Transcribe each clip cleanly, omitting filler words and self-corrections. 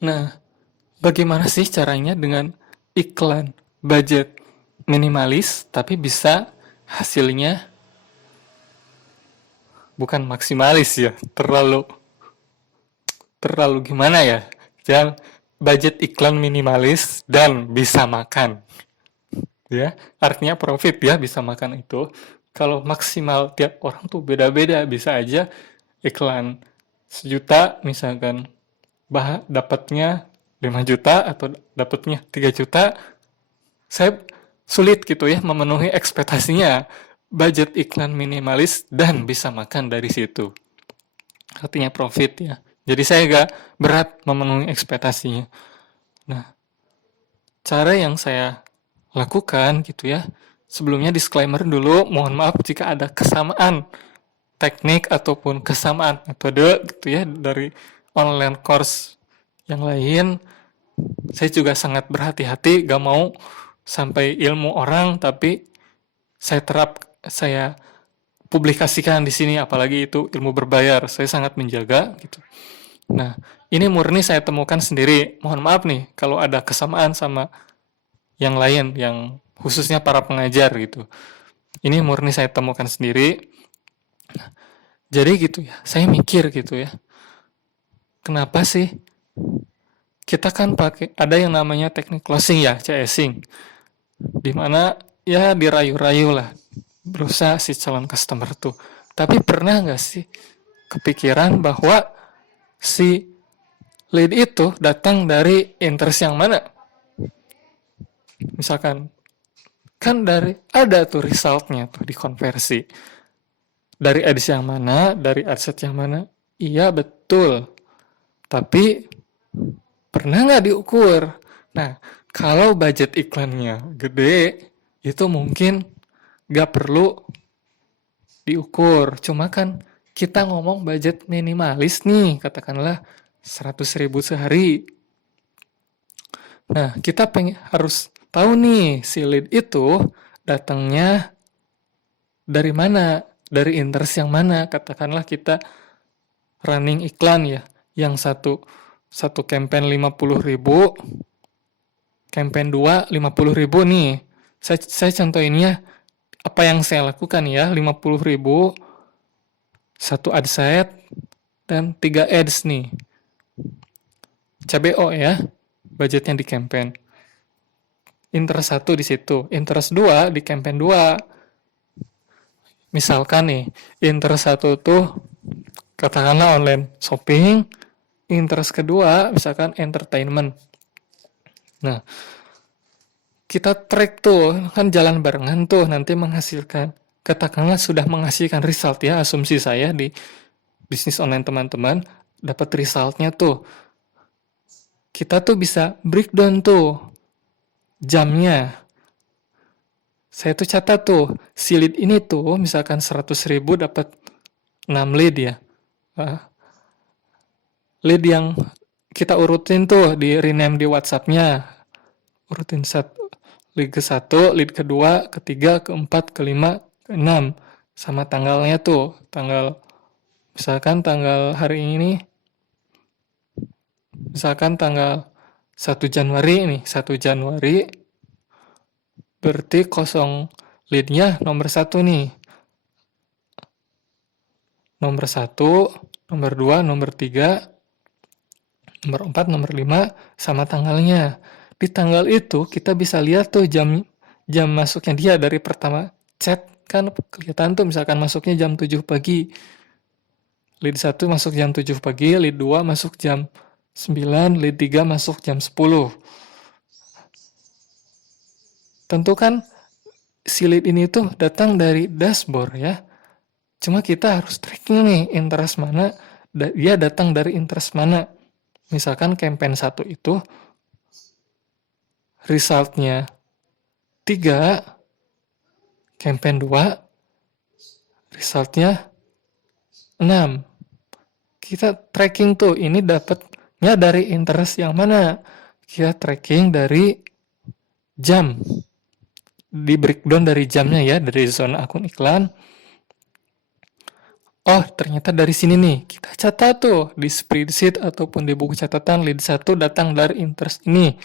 Nah, bagaimana sih caranya dengan iklan budget minimalis tapi bisa hasilnya bukan maksimalis ya, terlalu terlalu gimana ya? Jangan budget iklan minimalis dan bisa makan, ya. Artinya profit ya, bisa makan itu. Kalau maksimal tiap orang tuh beda-beda, bisa aja iklan 1 juta misalkan dapatnya 5 juta atau dapatnya 3 juta. Saya sulit gitu ya memenuhi ekspektasinya. Budget iklan minimalis dan bisa makan dari situ. Artinya profit ya. Jadi saya agak berat memenuhi ekspektasinya. Nah, cara yang saya lakukan gitu ya. Sebelumnya disclaimer dulu, mohon maaf jika ada kesamaan teknik ataupun kesamaan metode gitu ya dari online course yang lain. Saya juga sangat berhati-hati, gak mau sampai ilmu orang tapi saya publikasikan di sini, apalagi itu ilmu berbayar. Saya sangat menjaga gitu. Nah, ini murni saya temukan sendiri. Mohon maaf nih kalau ada kesamaan sama yang lain, yang khususnya para pengajar gitu. Ini murni saya temukan sendiri. Jadi gitu ya, saya mikir gitu ya. Kenapa sih kita kan pakai ada yang namanya teknik closing ya, chasing. Di mana ya dirayu-rayu lah, berusaha si calon customer tuh. Tapi pernah nggak sih kepikiran bahwa si lead itu datang dari interest yang mana? Misalkan kan dari ada tuh resultnya tuh di konversi. Dari ads yang mana, dari adset yang mana? Iya betul. Tapi pernah nggak diukur? Nah, kalau budget iklannya gede, itu mungkin nggak perlu diukur. Cuma kan kita ngomong budget minimalis nih, katakanlah 100.000 sehari. Nah, kita harus tahu nih, si lead itu datangnya dari mana, dari interest yang mana. Katakanlah kita running iklan ya, yang satu campaign 50.000, campaign 2 50.000 nih. Saya contohinnya apa yang saya lakukan ya, 50.000 satu adset dan 3 ads nih. CBO ya, budgetnya di campaign. Interest 1 di situ, interest 2 di campaign 2. Misalkan nih, interest 1 tuh katakanlah online shopping, interest kedua misalkan entertainment. Nah, kita track tuh, kan jalan barengan tuh nanti menghasilkan, katakanlah sudah menghasilkan result ya, asumsi saya di bisnis online teman-teman, dapat resultnya tuh. Kita tuh bisa breakdown tuh jamnya. Saya tuh catat tuh, si lead ini tuh misalkan 100.000 dapat 6 lead ya. Lead yang kita urutin tuh di rename di WhatsApp-nya. Urutin lead ke-1, lead kedua, ketiga, keempat, kelima, keenam. Sama tanggalnya tuh, misalkan tanggal hari ini, misalkan tanggal 1 Januari nih, 1 Januari, berarti kosong leadnya nomor 1 nih. Nomor 1, nomor 2, nomor 3, nomor 4, nomor 5, sama tanggalnya. Di tanggal itu kita bisa lihat tuh jam masuknya dia dari pertama chat, kan kelihatan tuh misalkan masuknya jam 7 pagi. Lead 1 masuk jam 7 pagi, lead 2 masuk jam 9, lead 3 masuk jam 10. Tentu kan si lead ini tuh datang dari dashboard ya. Cuma kita harus tracking nih interest mana, dia datang dari interest mana. Misalkan campaign 1 itu resultnya 3, campaign 2 resultnya 6. Kita tracking tuh, ini dapatnya dari interest yang mana. Kita tracking dari jam. Di breakdown dari jamnya ya, dari zona akun iklan. Oh, ternyata dari sini nih. Kita catat tuh di spreadsheet ataupun di buku catatan lead 1 datang dari interest ini.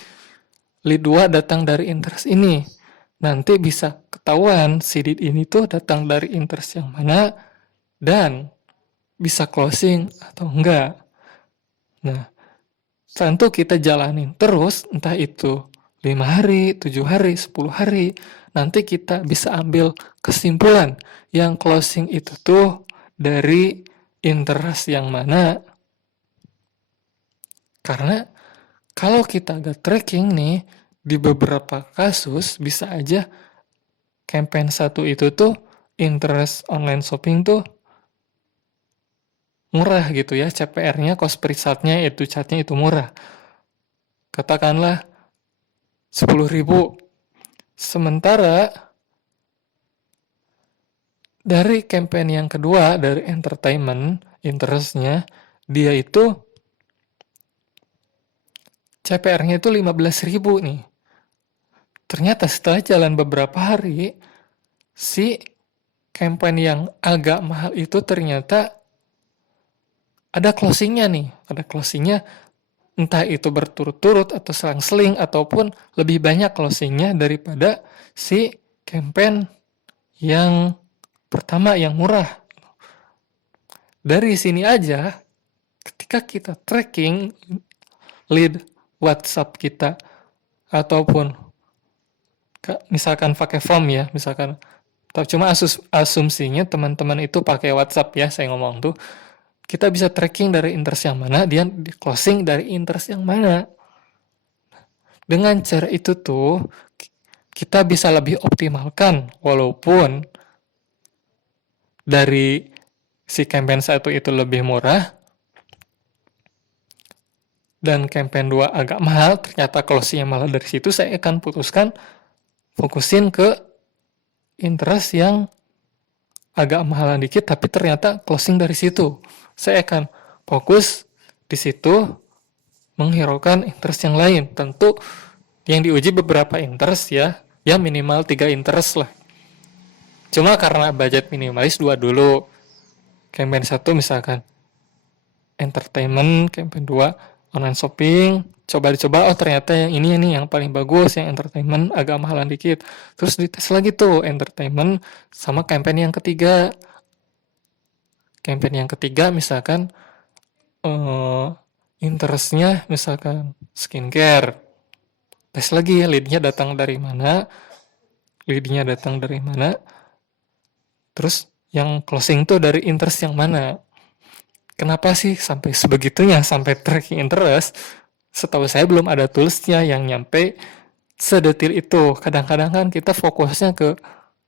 Lead 2 datang dari interest ini. Nanti bisa ketahuan si lead ini tuh datang dari interest yang mana dan bisa closing atau enggak. Nah, tentu kita jalanin terus, entah itu 5 hari, 7 hari, 10 hari. Nanti kita bisa ambil kesimpulan yang closing itu tuh dari interest yang mana. Karena kalau kita gak tracking nih, di beberapa kasus bisa aja campaign satu itu tuh interest online shopping tuh murah gitu ya, CPR-nya, cost per result-nya itu chatnya itu murah. Katakanlah 10.000. Sementara dari campaign yang kedua, dari entertainment, interest-nya, dia itu CPR-nya itu 15.000 nih. Ternyata setelah jalan beberapa hari, si campaign yang agak mahal itu ternyata ada closingnya nih. Ada closingnya, entah itu berturut-turut atau selang-seling, ataupun lebih banyak closingnya daripada si campaign yang pertama yang murah. Dari sini aja, ketika kita tracking lead WhatsApp kita, ataupun misalkan pakai form ya, misalkan cuma asumsinya teman-teman itu pakai WhatsApp ya, saya ngomong tuh, kita bisa tracking dari interest yang mana, dia di closing dari interest yang mana. Dengan cara itu tuh, kita bisa lebih optimalkan, walaupun dari si campaign 1 itu lebih murah, dan campaign 2 agak mahal, ternyata closingnya malah dari situ, saya akan fokusin ke interest yang agak mahalan dikit, tapi ternyata closing dari situ. Saya akan fokus di situ, menghiraukan interest yang lain. Tentu yang diuji beberapa interest ya minimal 3 interest lah. Cuma karena budget minimalis 2 dulu. Campaign 1 misalkan entertainment, campaign 2 online shopping, coba dicoba, oh ternyata yang ini nih yang paling bagus, yang entertainment agak mahalan dikit. Terus dites lagi tuh entertainment sama campaign yang ketiga. Campaign yang ketiga misalkan interestnya misalkan skincare. Tes lagi leadnya datang dari mana, terus yang closing tuh dari interest yang mana. Kenapa sih sampai sebegitunya, sampai tracking interest? Setahu saya belum ada toolsnya yang nyampe sedetil itu. Kadang-kadang kan kita fokusnya ke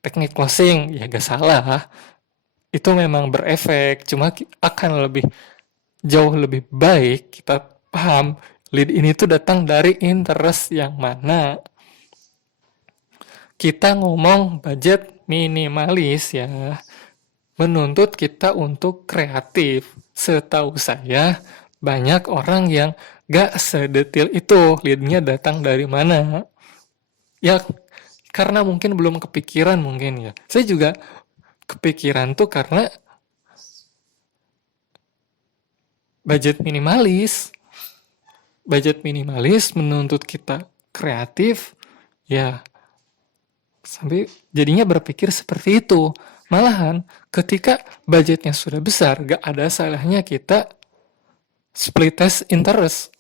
teknik closing, ya gak salah. Itu memang berefek, cuma akan jauh lebih baik kita paham lead ini tuh datang dari interest yang mana. Kita ngomong budget minimalis ya, menuntut kita untuk kreatif. Setahu saya, banyak orang yang gak sedetil itu leadnya datang dari mana. Ya, karena mungkin belum kepikiran mungkin ya. Saya juga kepikiran tuh karena budget minimalis. Budget minimalis menuntut kita kreatif, ya sampai jadinya berpikir seperti itu. Malahan ketika budgetnya sudah besar, gak ada salahnya kita split test interest.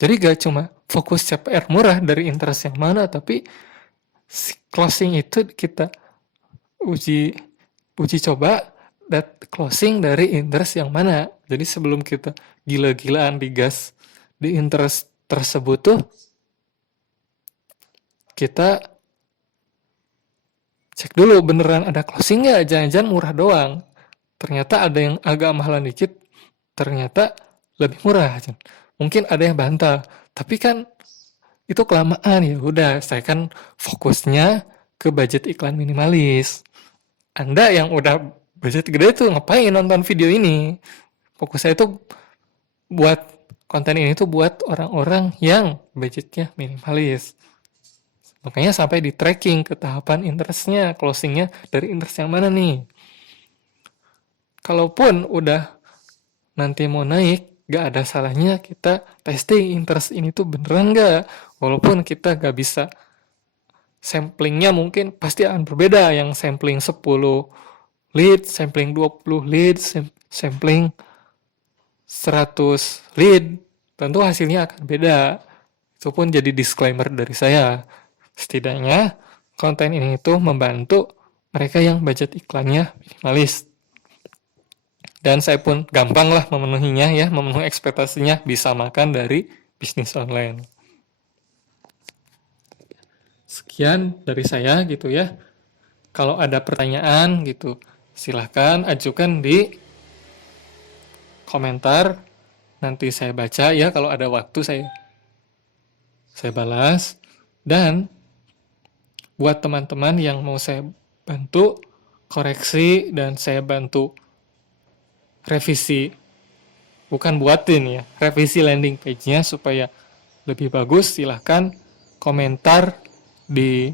Jadi gak cuma fokus CPR murah dari interest yang mana, tapi closing itu kita uji coba dan closing dari interest yang mana. Jadi sebelum kita gila-gilaan digas di interest tersebut tuh, kita cek dulu beneran ada closing nggak, jangan-jangan murah doang. Ternyata ada yang agak mahalan dikit, ternyata lebih murah. Mungkin ada yang bantah, tapi kan itu kelamaan ya. Udah, saya kan fokusnya ke budget iklan minimalis. Anda yang udah budget gede tuh ngapain nonton video ini? Fokus saya tuh buat konten ini tuh buat orang-orang yang budgetnya minimalis. Makanya sampai di tracking ke tahapan interestnya, closingnya dari interest yang mana nih. kalaupun udah nanti mau naik, gak ada salahnya kita testing interest ini tuh beneran gak. Walaupun kita gak bisa, samplingnya mungkin pasti akan berbeda. Yang sampling 10 lead, sampling 20 lead, sampling 100 lead, tentu hasilnya akan beda. Itu pun jadi disclaimer dari saya. Setidaknya konten ini itu membantu mereka yang budget iklannya minimalis. Dan saya pun gampang lah memenuhinya ya, memenuhi ekspektasinya, bisa makan dari bisnis online. Sekian dari saya gitu ya. Kalau ada pertanyaan gitu, silahkan ajukan di komentar. Nanti saya baca ya, kalau ada waktu saya balas. Dan buat teman-teman yang mau saya bantu koreksi dan saya bantu revisi, bukan buatin ya, revisi landing page-nya supaya lebih bagus, silahkan komentar di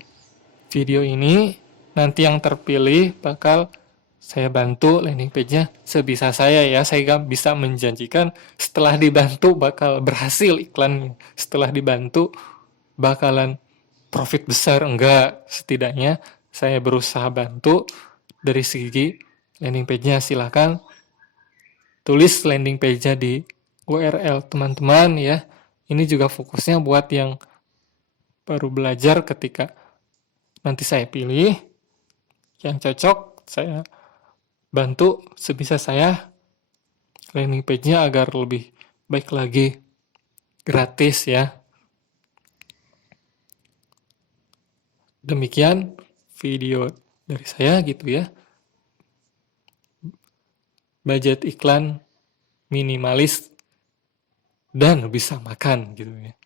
video ini. Nanti yang terpilih bakal saya bantu landing page-nya sebisa saya ya. Saya gak bisa menjanjikan setelah dibantu bakal berhasil iklannya, setelah dibantu bakalan profit besar, enggak. Setidaknya saya berusaha bantu dari segi landing page-nya. Silahkan tulis landing page-nya di URL teman-teman ya. Ini juga fokusnya buat yang baru belajar. Ketika nanti saya pilih yang cocok, saya bantu sebisa saya landing page-nya agar lebih baik lagi, gratis ya. Demikian video dari saya gitu ya. Budget iklan minimalis dan bisa makan gitu ya.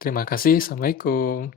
Terima kasih. Assalamualaikum.